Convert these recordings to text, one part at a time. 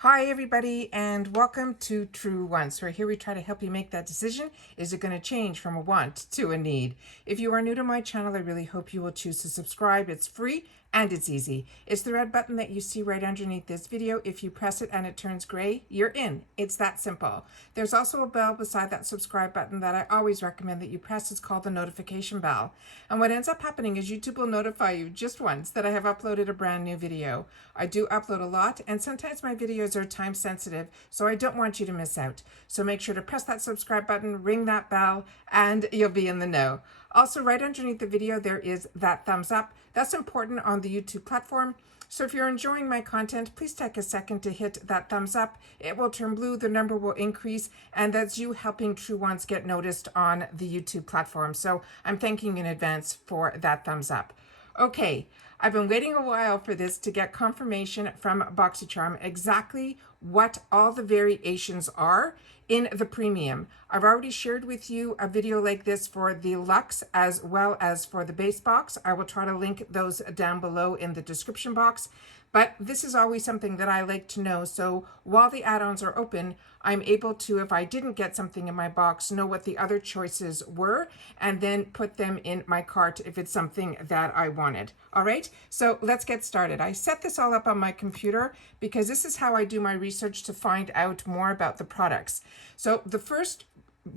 Hi everybody and welcome to True Wants, where here we try to help you make that decision. Is it going to change from a want to a need? If you are new to my channel, I really hope you will choose to subscribe. It's free and it's easy. It's the red button that you see right underneath this video. If you press it and it turns gray, you're in. It's that simple. There's also a bell beside that subscribe button that I always recommend that you press. It's called the notification bell. And what ends up happening is YouTube will notify you just once that I have uploaded a brand new video. I do upload a lot, and sometimes my videos are time sensitive, so I don't want you to miss out. So make sure to press that subscribe button, ring that bell, and you'll be in the know. Also, right underneath the video, there is that thumbs up. That's important on the YouTube platform. So if you're enjoying my content, please take a second to hit that thumbs up. It will turn blue, the number will increase, and that's you helping True Ones get noticed on the YouTube platform. So I'm thanking you in advance for that thumbs up. Okay, I've been waiting a while for this to get confirmation from Boxycharm exactly what all the variations are in the premium. I've already shared with you a video like this for the Luxe as well as for the base box. I will try to link those down below in the description box. But this is always something that I like to know. So while the add-ons are open, I'm able to, if I didn't get something in my box, know what the other choices were and then put them in my cart if it's something that I wanted. All right, so let's get started. I set this all up on my computer because this is how I do my research to find out more about the products. So the first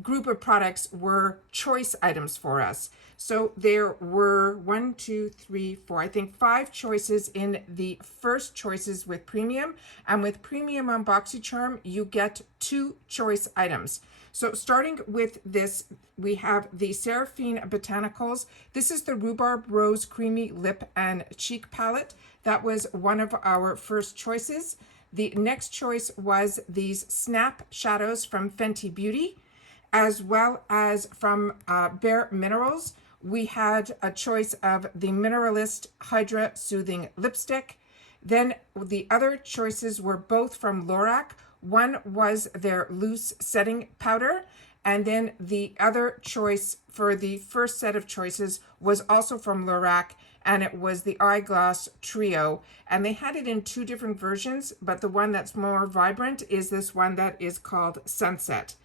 group of products were choice items for us. So there were 1, 2, 3, 4, I think 5 choices in the first choices with premium. And with premium on Boxycharm, you get 2 choice items. So starting with this, we have the Seraphine Botanicals. This is the Rhubarb Rose Creamy Lip and Cheek Palette. That was one of our first choices. The next choice was these Snap Shadows from Fenty Beauty, as well as from Bare Minerals. We had a choice of the Mineralist Hydra Soothing Lipstick. Then the other choices were both from Lorac. One was their loose setting powder, and then the other choice for the first set of choices was also from Lorac, and it was the Eyeglass Trio. And they had it in 2 different versions, but the one that's more vibrant is this one that is called Sunset.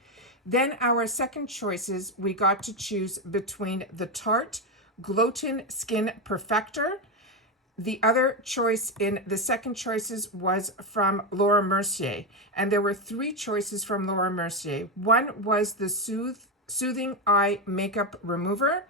Then our second choices, we got to choose between the Tarte Glotin Skin Perfector. The other choice in the second choices was from Laura Mercier. And there were 3 choices from Laura Mercier. One was the Soothing Eye Makeup Remover.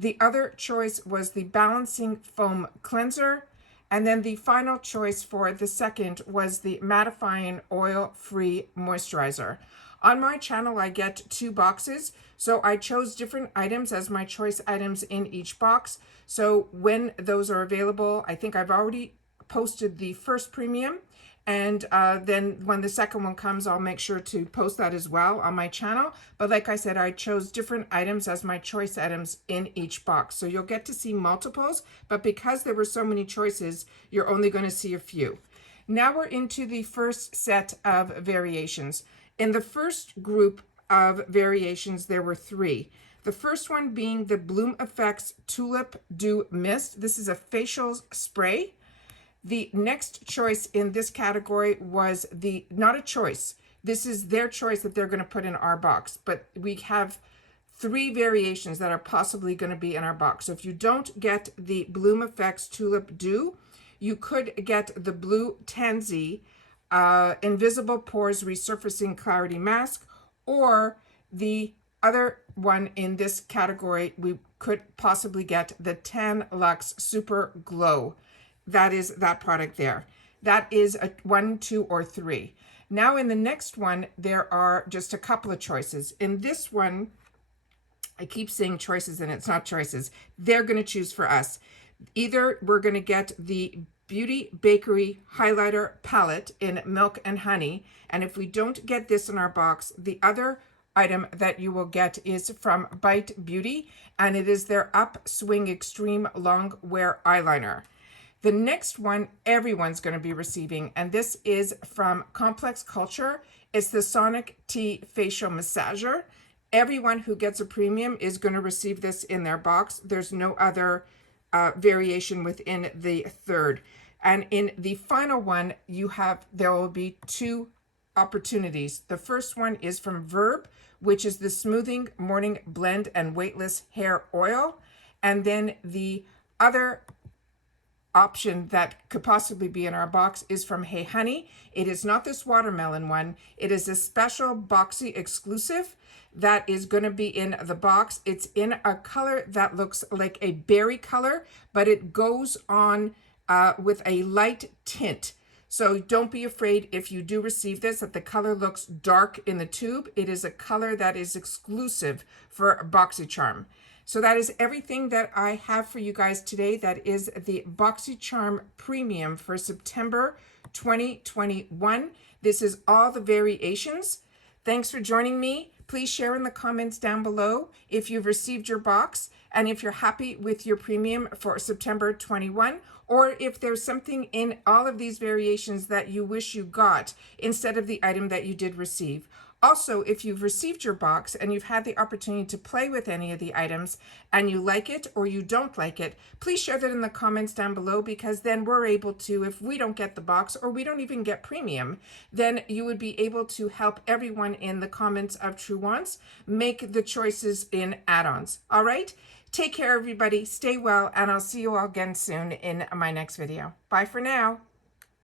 The other choice was the Balancing Foam Cleanser. And then the final choice for the second was the Mattifying Oil-Free Moisturizer. On my channel, I get 2 boxes, so I chose different items as my choice items in each box. So when those are available, I think I've already posted the first premium, and then when the second one comes, I'll make sure to post that as well on my channel. But like I said, I chose different items as my choice items in each box. So you'll get to see multiples, but because there were so many choices, you're only going to see a few. Now we're into the first set of variations. In the first group of variations, there were 3. The first one being the Bloom Effects Tulip Dew Mist. This is a facial spray. The next choice in this category was not a choice. This is their choice that they're going to put in our box, but we have 3 variations that are possibly going to be in our box. So if you don't get the Bloom Effects Tulip Dew, you could get the Blue Tansy Invisible Pores Resurfacing Clarity Mask, or the other one in this category, we could possibly get the Tan Luxe Super Glow. That is that product there. That is a 1, 2, or 3. Now in the next one, there are just a couple of choices. In this one, I keep saying choices and it's not choices. They're going to choose for us. Either we're going to get the Beauty Bakery Highlighter Palette in Milk and Honey. And if we don't get this in our box, the other item that you will get is from Bite Beauty, and it is their Upswing Extreme Long Wear Eyeliner. The next one everyone's going to be receiving, and this is from Complex Culture. It's the Sonic Tea Facial Massager. Everyone who gets a premium is going to receive this in their box. There's no other variation within the third. And in the final one, there will be 2 opportunities. The first one is from Verb, which is the Smoothing Morning Blend and Weightless Hair Oil. And then the other option that could possibly be in our box is from Hey Honey. It is not this watermelon one. It is a special Boxy exclusive that is going to be in the box. It's in a color that looks like a berry color, but it goes on with a light tint. So don't be afraid if you do receive this, that the color looks dark in the tube. It is a color that is exclusive for Boxycharm. So that is everything that I have for you guys today. That is the Boxycharm Premium for September 2021. This is all the variations. Thanks for joining me. Please share in the comments down below if you've received your box and if you're happy with your premium for September 21, or if there's something in all of these variations that you wish you got instead of the item that you did receive. Also, if you've received your box and you've had the opportunity to play with any of the items and you like it or you don't like it, please share that in the comments down below, because then we're able to, if we don't get the box or we don't even get premium, then you would be able to help everyone in the comments of True Wants make the choices in add-ons. All right? Take care, everybody. Stay well, and I'll see you all again soon in my next video. Bye for now.